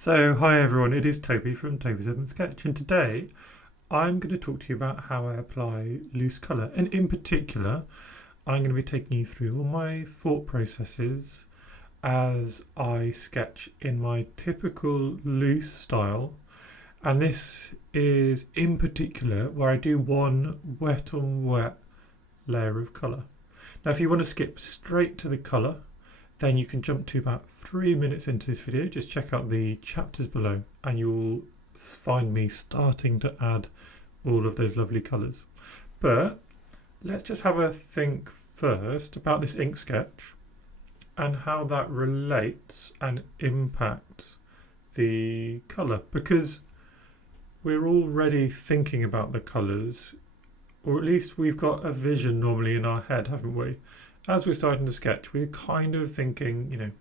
So, hi everyone, it is Toby from Toby's Urban Sketch, and today I'm going to talk to you about how I apply loose colour, and in particular, I'm going to be taking you through all my thought processes as I sketch in my typical loose style, and this is in particular where I do one wet on wet layer of colour. Now, if you want to skip straight to the colour, then you can jump to about 3 minutes into this video. Just check out the chapters below and you'll find me starting to add all of those lovely colours. But let's just have a think first about this ink sketch and how that relates and impacts the colour, because we're already thinking about the colours, or at least we've got a vision normally in our head, haven't we? As we're starting to sketch, we're kind of thinking,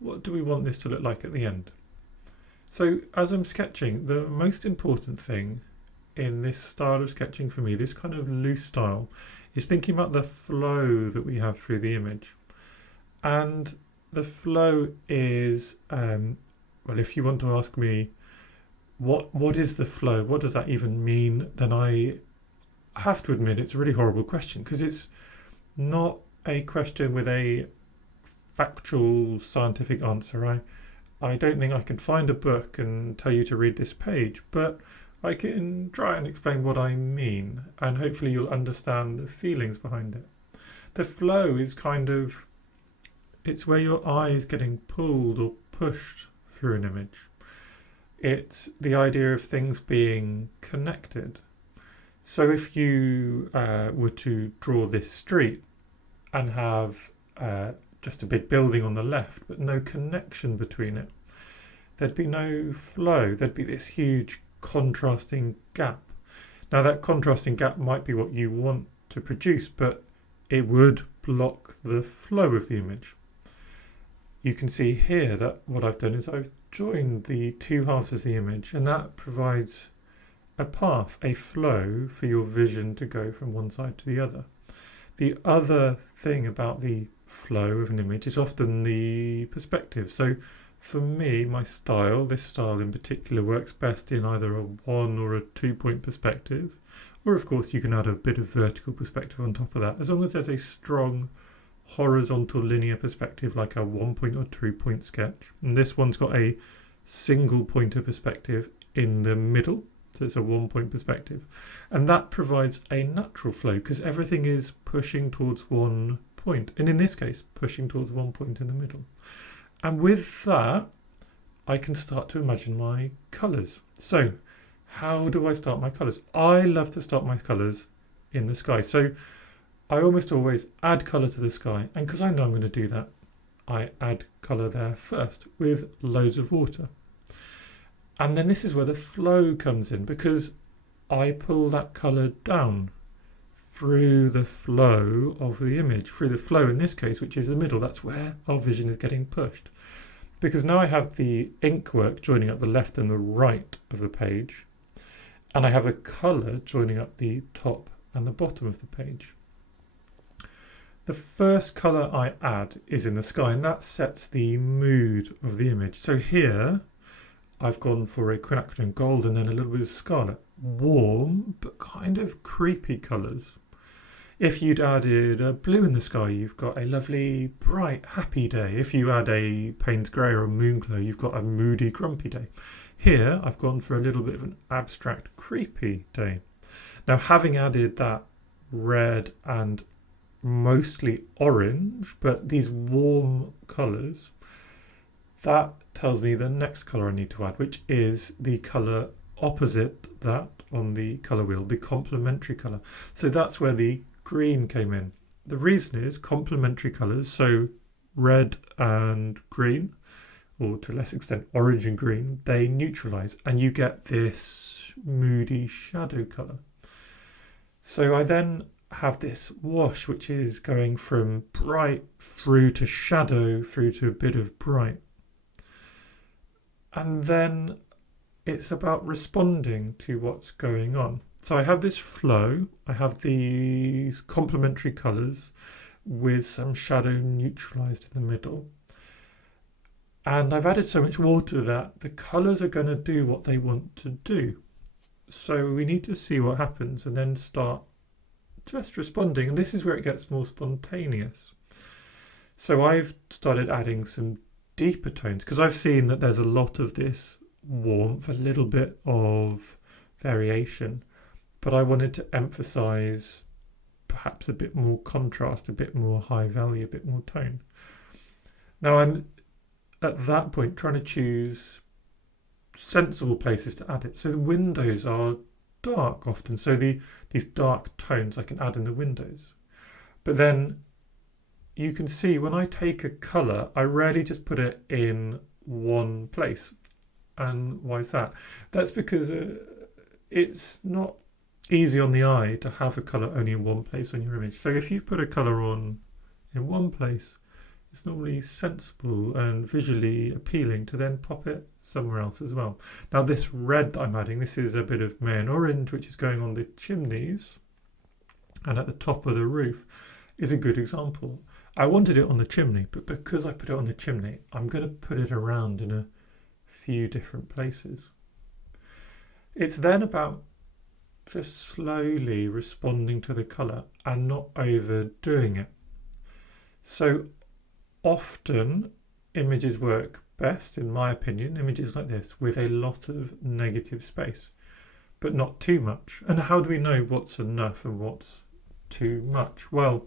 what do we want this to look like at the end? So as I'm sketching, the most important thing in this style of sketching for me, this kind of loose style, is thinking about the flow that we have through the image. And the flow is, well, if you want to ask me, what is the flow? What does that even mean? Then I have to admit it's a really horrible question, because it's not a question with a factual scientific answer. I don't think I can find a book and tell you to read this page, but I can try and explain what I mean, and hopefully you'll understand the feelings behind it. The flow is it's where your eye is getting pulled or pushed through an image. It's the idea of things being connected. So if you were to draw this street and have just a big building on the left but no connection between it, there'd be no flow. There'd be this huge contrasting gap. Now that contrasting gap might be what you want to produce, but it would block the flow of the image. You can see here that what I've done is I've joined the two halves of the image, and that provides a path, a flow for your vision to go from one side to the other. The other thing about the flow of an image is often the perspective. So for me, my style, this style in particular, works best in either a 1 or a 2-point perspective, or of course you can add a bit of vertical perspective on top of that, as long as there's a strong horizontal linear perspective like a 1-point or 2-point sketch. And this one's got a single pointer perspective in the middle. So it's a 1-point perspective, and that provides a natural flow because everything is pushing towards one point, and in this case pushing towards one point in the middle. And with that I can start to imagine my colours. So how do I start my colours? I love to start my colours in the sky, so I almost always add colour to the sky, and because I know I'm going to do that, I add colour there first with loads of water. And then this is where the flow comes in, because I pull that colour down through the flow of the image, through the flow in this case, which is the middle. That's where our vision is getting pushed. Because now I have the ink work joining up the left and the right of the page, and I have a colour joining up the top and the bottom of the page. The first colour I add is in the sky, and that sets the mood of the image. So here I've gone for a quinacridone gold and then a little bit of scarlet. Warm, but kind of creepy colours. If you'd added a blue in the sky, you've got a lovely, bright, happy day. If you add a Payne's Grey or a Moonglow, you've got a moody, grumpy day. Here, I've gone for a little bit of an abstract, creepy day. Now, having added that red and mostly orange, but these warm colours, that tells me the next colour I need to add, which is the colour opposite that on the colour wheel, the complementary colour. So that's where the green came in. The reason is complementary colours, so red and green, or to a less extent orange and green, they neutralise and you get this moody shadow colour. So I then have this wash which is going from bright through to shadow through to a bit of bright. And then it's about responding to what's going on. So I have this flow, I have these complementary colours with some shadow neutralised in the middle. And I've added so much water that the colours are going to do what they want to do. So we need to see what happens and then start just responding. And this is where it gets more spontaneous. So I've started adding some deeper tones because I've seen that there's a lot of this warmth, a little bit of variation, but I wanted to emphasize perhaps a bit more contrast, a bit more high value, a bit more tone. Now I'm at that point trying to choose sensible places to add it. So the windows are dark often, so these dark tones I can add in the windows. But then you can see when I take a colour, I rarely just put it in one place. And why is that? That's because it's not easy on the eye to have a colour only in one place on your image. So if you put a colour on in one place, it's normally sensible and visually appealing to then pop it somewhere else as well. Now this red that I'm adding, this is a bit of Mayan orange which is going on the chimneys and at the top of the roof, is a good example. I wanted it on the chimney, but because I put it on the chimney, I'm going to put it around in a few different places. It's then about just slowly responding to the colour and not overdoing it. So often images work best, in my opinion, images like this with a lot of negative space, but not too much. And how do we know what's enough and what's too much? Well,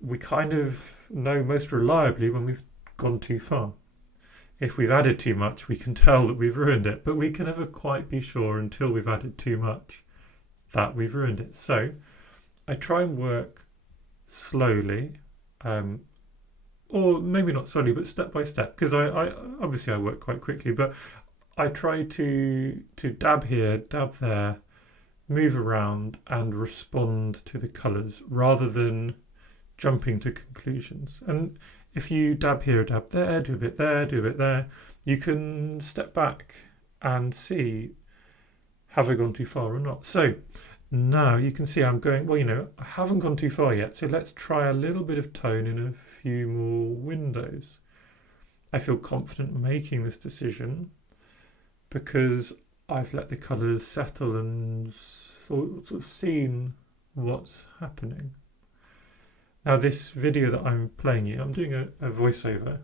we kind of know most reliably when we've gone too far. If we've added too much, we can tell that we've ruined it, but we can never quite be sure until we've added too much that we've ruined it. So I try and work slowly, or maybe not slowly, but step by step, because I obviously I work quite quickly, but I try to dab here, dab there, move around and respond to the colours rather than jumping to conclusions. And if you dab here, dab there, do a bit there, do a bit there, you can step back and see, have I gone too far or not? So now you can see I'm going, well, I haven't gone too far yet, so let's try a little bit of tone in a few more windows. I feel confident making this decision because I've let the colours settle and sort of seen what's happening. Now this video that I'm playing you, I'm doing a voiceover.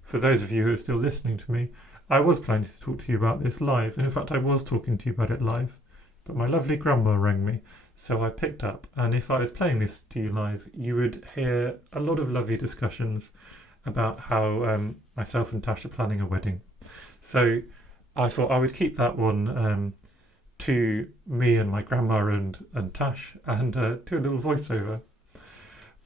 For those of you who are still listening to me, I was planning to talk to you about this live, and in fact I was talking to you about it live, but my lovely grandma rang me, so I picked up, and if I was playing this to you live, you would hear a lot of lovely discussions about how myself and Tash are planning a wedding. So I thought I would keep that one to me and my grandma and Tash, and do a little voiceover.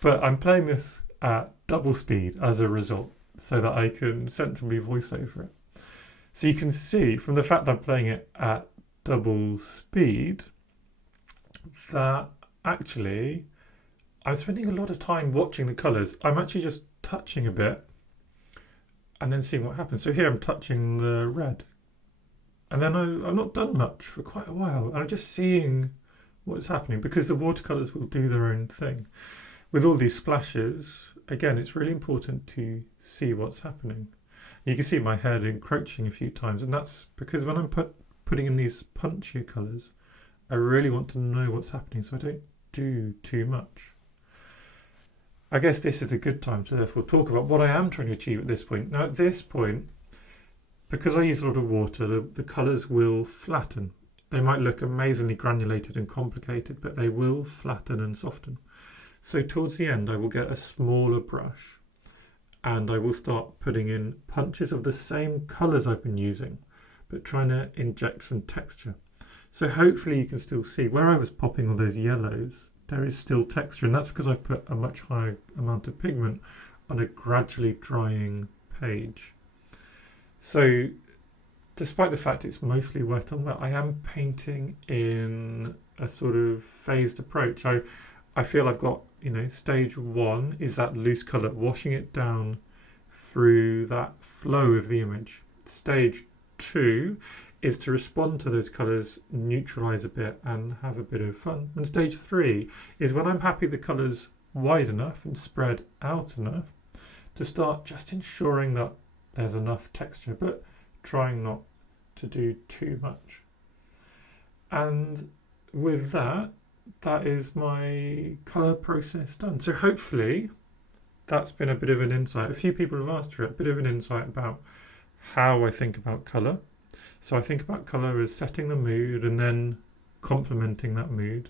But I'm playing this at double speed as a result, so that I can sensibly voice over it. So you can see from the fact that I'm playing it at double speed that actually I'm spending a lot of time watching the colours. I'm actually just touching a bit and then seeing what happens. So here I'm touching the red, and then I've not done much for quite a while, and I'm just seeing what's happening because the watercolours will do their own thing. With all these splashes, again, it's really important to see what's happening. You can see my head encroaching a few times, and that's because when I'm putting in these punchier colours, I really want to know what's happening, so I don't do too much. I guess this is a good time to therefore talk about what I am trying to achieve at this point. Now, at this point, because I use a lot of water, the colours will flatten. They might look amazingly granulated and complicated, but they will flatten and soften. So towards the end, I will get a smaller brush and I will start putting in punches of the same colours I've been using, but trying to inject some texture. So hopefully you can still see where I was popping all those yellows, there is still texture, and that's because I've put a much higher amount of pigment on a gradually drying page. So despite the fact it's mostly wet on wet, I am painting in a sort of phased approach. I feel I've got, stage one is that loose colour, washing it down through that flow of the image. Stage two is to respond to those colours, neutralise a bit and have a bit of fun. And stage three is when I'm happy the colour's wide enough and spread out enough to start just ensuring that there's enough texture, but trying not to do too much. And with that, that is my colour process done. So hopefully that's been a bit of an insight. A few people have asked for it, a bit of an insight about how I think about colour. So I think about colour as setting the mood and then complementing that mood.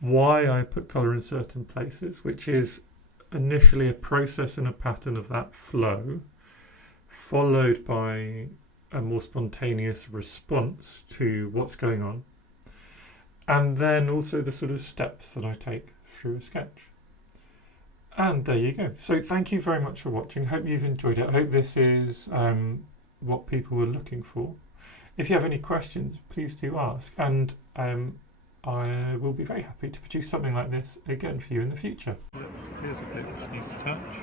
Why I put colour in certain places, which is initially a process and a pattern of that flow, followed by a more spontaneous response to what's going on, and then also the sort of steps that I take through a sketch. And there you go. So thank you very much for watching. Hope you've enjoyed it. I hope this is what people were looking for. If you have any questions, please do ask, and I will be very happy to produce something like this again for you in the future. Here's a bit which needs to touch.